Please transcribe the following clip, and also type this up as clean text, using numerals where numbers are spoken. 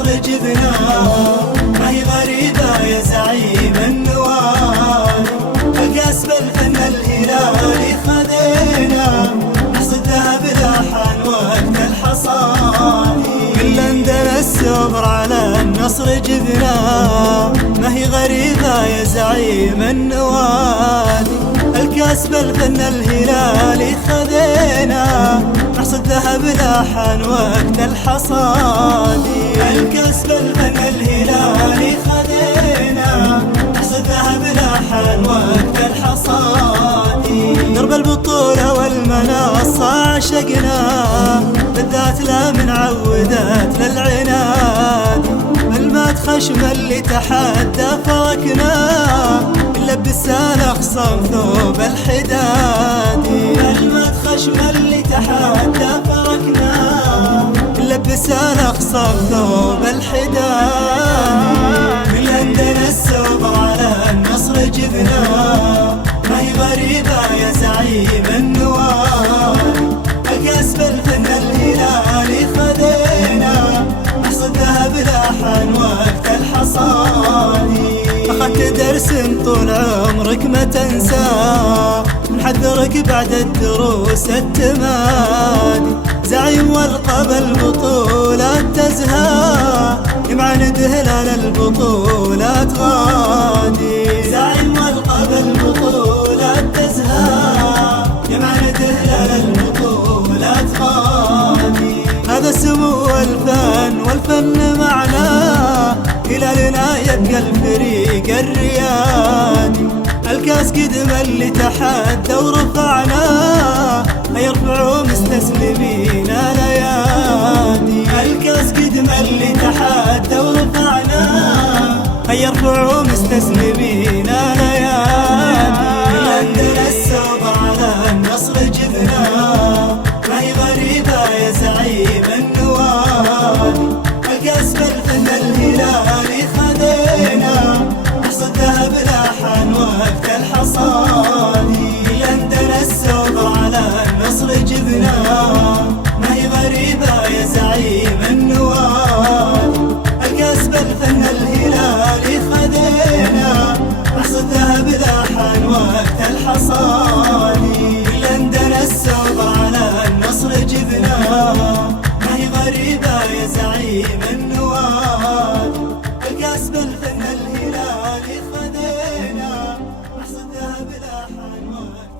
النصر جبنا، ما هي غريبة يا زعيم النوال. الكاس بالفن الهلالي خذينا، نحصد ذهب لاحان وقت الحصاد. كل عندنا السبر على النصر جبنا، ما هي غريبة يا زعيم النوال. الكاس بالفن الهلالي خذينا، نحصد ذهب لاحان وقت الحصاد. الكاس بالفن الهلالي خذينا، نحصد ذهب لاحان وقت الحصاد. درب البطولة والمنصة عشقنا، بالذات لا من عودات للعناد. المات خشم اللي تحدى فرقنا، لبسان اخصام ثوب الحداد. المات خشم اللي تحدى فرقنا، لبسان اخصام ثوب الحداد. من عندنا السوبر على النصر جبنا، ما هي غريبة يا زعيم النوال. الكاس بالفن الهلالي خذينا، نحصد ذهب لاحان وقت الحصاد. أخذت درس طول عمرك ما تنساه، نحذرك بعد الدروس التمادي. زعيم والقب البطولات تزهى، يمعند هلال البطولات غادي. زعيم والقب البطولات تزهى، يمعند هلال البطولات غادي. هذا سمو الفن والفن معناه، هلالنا يبقى الفريق الريادي. الكاس قدم اللي تحدى ورفعناه، يرفعوا مستسلمين الايادي. الكاس قدم اللي تحدى ورفعناه، يرفعوا مستسلمين الايادي. عندنا السوبر على النصر جبنا، ما هي غريبة يا زعيم النوال. الكاس بالفن الهلالي خذينا، نحصد ذهب لاحان وقت الحصاد. عندنا السوبر على النصر جبنا، ما هي غريبة يا زعيم النوال. الكاس بالفن الهلالي خذينا، نحصد ذهب لاحان وقت الحصاد. عندنا السوبر على النصر جبنا، ما هي غريبة يا زعيم النوال. الكاس بالفن الهلالي خذينا، نحصد ذهب لاحان وقت